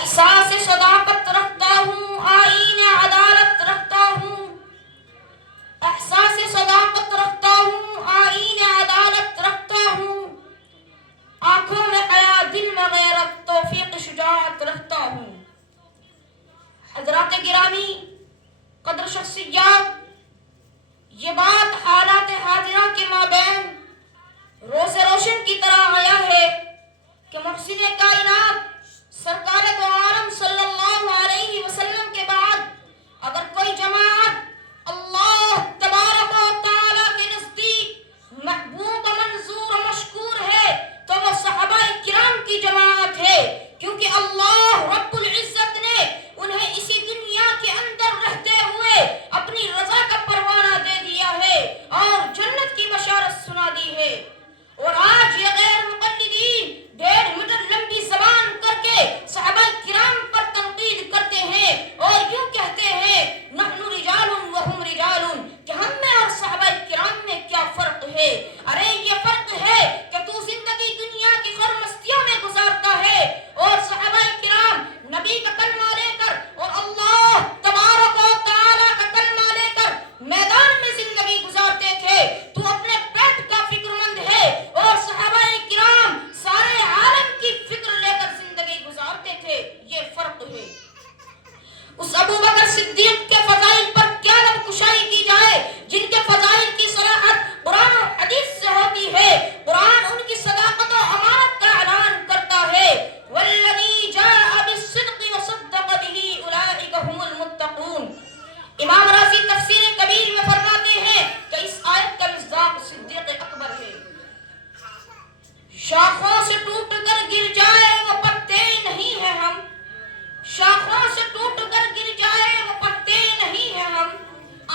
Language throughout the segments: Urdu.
احساس صداقت رکھتا ہوں، آئین عدالت رکھتا ہوں، احساس صداقت رکھتا ہوں، آئین عدالت رکھتا ہوں، آنکھوں میں حیا دل میں غیرت توفیق شجاعت رکھتا ہوں۔ حضرات گرامی، قدر شخصیات، یہ بات حالات حاضرہ کے مابین روز روشن کی طرح آیا ہے کہ محسن کائنات سرکار دو عالم صلی اللہ علیہ وسلم کے بعد اگر کوئی جماعت اللہ تبارک و تعالی کے نزدیک محبوب و منظور و مشکور ہے تو وہ صحابہ کرام کی جماعت ہے، کیونکہ اللہ رب العزت نے انہیں اسی دنیا کے اندر رہتے ہوئے اپنی رضا کا پروانہ دے دیا ہے اور جنت کی بشارت سنا دی ہے۔ اور آج یہ غیر مقلدین 1.5 میٹر لمبی زبان کر کے صحابہ کرام پر تنقید کرتے ہیں اور یوں کہتے ہیں نحن رجال وہم رجال، کہ ہم میں اور صحابہ کرام میں کیا فرق ہے؟ ارے یہ فرق ہے کہ تو زندگی دنیا کی خیر مستیوں میں گزارتا ہے اور صحابہ کرام نبی کا کلمہ لے کر اور اللہ تبارک و تعالی کا کلمہ لے کر میدان میں زندگی گزارتے تھے۔ تو اپنے پیٹ کا فکر مند ہے اور صحابہ کرام سارے عالم کی فکر لے کر زندگی گزارتے تھے، یہ فرق ہے۔ اس ابو بکر صدیق کے فضائل پر کیا لب کشائی کی جائے جن کے فضائل کی صراحت قرآن و حدیث سے ہوتی ہے۔ قرآن ان کی صداقت و امانت کا اعلان کرتا ہے، والذی جاء بالصدق وصدق به اولئک هم المتقون۔ امام رازی تفسیر کبیر میں فرماتے ہیں کہ اس آیت کا مصداق صدیق اکبر ہے۔ شاخوں سے ٹوٹ کر گر جائے وہ پتے نہیں ہیں ہم، شاخوں سے ٹوٹ کر گر جائے وہ پتے نہیں ہیں ہم،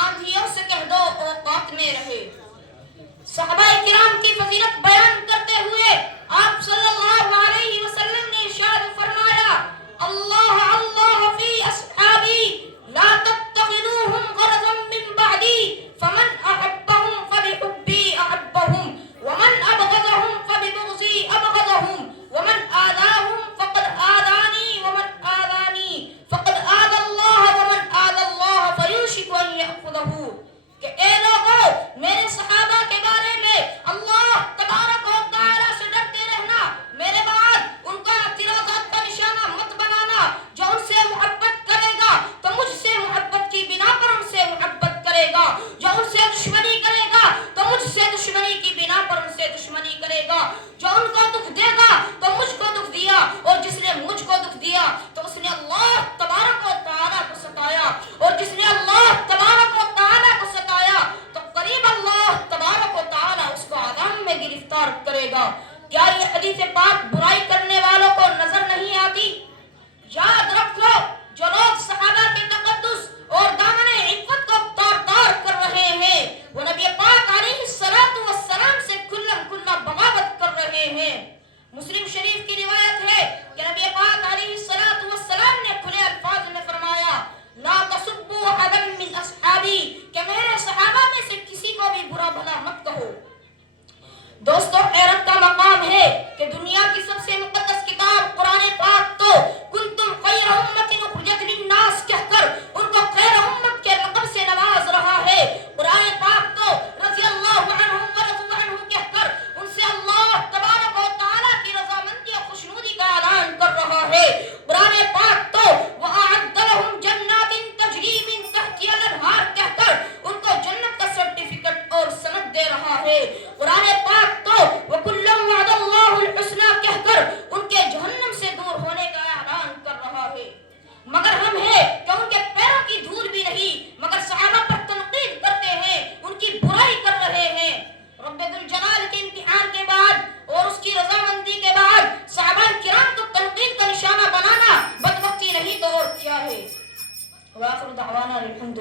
آندھیوں سے کہہ دو اوقات میں رہے۔ صحابہ کرام کی فضیلت بیان کرتے ہوئے آپ صلی اللہ علیہ وسلم نے ارشاد فرمایا، اللہ اللہ فی اصحابی لا تتخذوهم غرضا من بعدی فمن احبهم فبحبی احبهم ومن ابغضهم فببغضی ابغضهم ومن آذاهم فقد آذانی ومن آذانی فقد آذى اللہ ومن آذى اللہ فیوشک ان یأخذہ، کہ اے لوگوں میرے صحابہ کے بارے میں اللہ تبارک و تعالی سے ڈرتے رہنا، میرے بعد ان کا اعتراضات کا نشانہ مت بنانا۔ جو ان سے محبت کرے گا تو مجھ سے محبت کی بنا پر ان سے محبت کرے گا، جو ان سے دشمنی کرے گا تو مجھ سے دشمنی کی بنا پر ان سے دشمنی کرے گا، جو ان کو دکھ دے گا تو مجھ کو دکھ دیا، اور جس نے مجھ کو دکھ دیا تو اس نے اللہ تبارک و تعالی کو ستایا، اور جس نے اللہ تبارک و تعالی کو ستایا تو قریب اللہ تبارک و تعالی اس کو عذاب میں گرفتار کرے گا۔ کیا یہ حدیث پاک برائی کرنے والوں کو نظر نہیں آتی؟ یاد رکھو، جو لوگ صحابہ کے تقدس اور دامن عفت کو تار تار کر رہے ہیں وہ نبی پاک علیہ الصلوۃ والسلام سے کھلا کھلا بغاوت کر رہے ہیں۔ مسلم شریف کی روایت ہے کہ نبی پاک علیہ الصلوۃ والسلام نے کھلے الفاظ میں فرمایا، لا تسبوا احدا من اصحابی، کہ میرے صحابہ میں سے کسی کو بھی برا بھلا مت کہو۔ دوستو، حیرت کا مقام ہے کہ دنیا کی سب سے مقدس کتاب قرآن پاک تو کنتم خیر امت اخرجت للناس کہہ کر ان کو خیر امت کے لقب سے نواز رہا ہے۔ قرآن پاک تو رضی اللہ عنہم ورضوا عنہ کہہ کر ان سے اللہ تبارک و تعالی کی رضامندی اور خوشنودی کا اعلان کر رہا ہے۔ قرآن پاک تو وَأَعَدَّ لَهُمْ جَنَّاتٍ تَجْرِي مِن تَحْتِهَا الْأَنْهَارُ کہہ کر ان کو جنت کا سرٹیفکیٹ اور سند دے رہا ہے۔ قرآن پاک تو وَكُلًّا وَعَدَ اللَّهُ الْحُسْنَىٰ کہہ کر ان کے جہنم سے دور ہونے کا اعلان کر رہا ہے۔ مگر ہم ہیں کہ ان کے پیروں کی دھول بھی نہیں مگر صحابہ پر تنقید کرتے ہیں، ان کی برائی کر رہے ہیں۔ رب ذوالجلال کے امتحان کے بعد اور اس کی رضامندی کے بعد صحابہ کرام کو تنقید کا نشانہ بنانا بدبختی نہیں تو اور کیا ہے؟ وآخر دعوانا الحمدللہ۔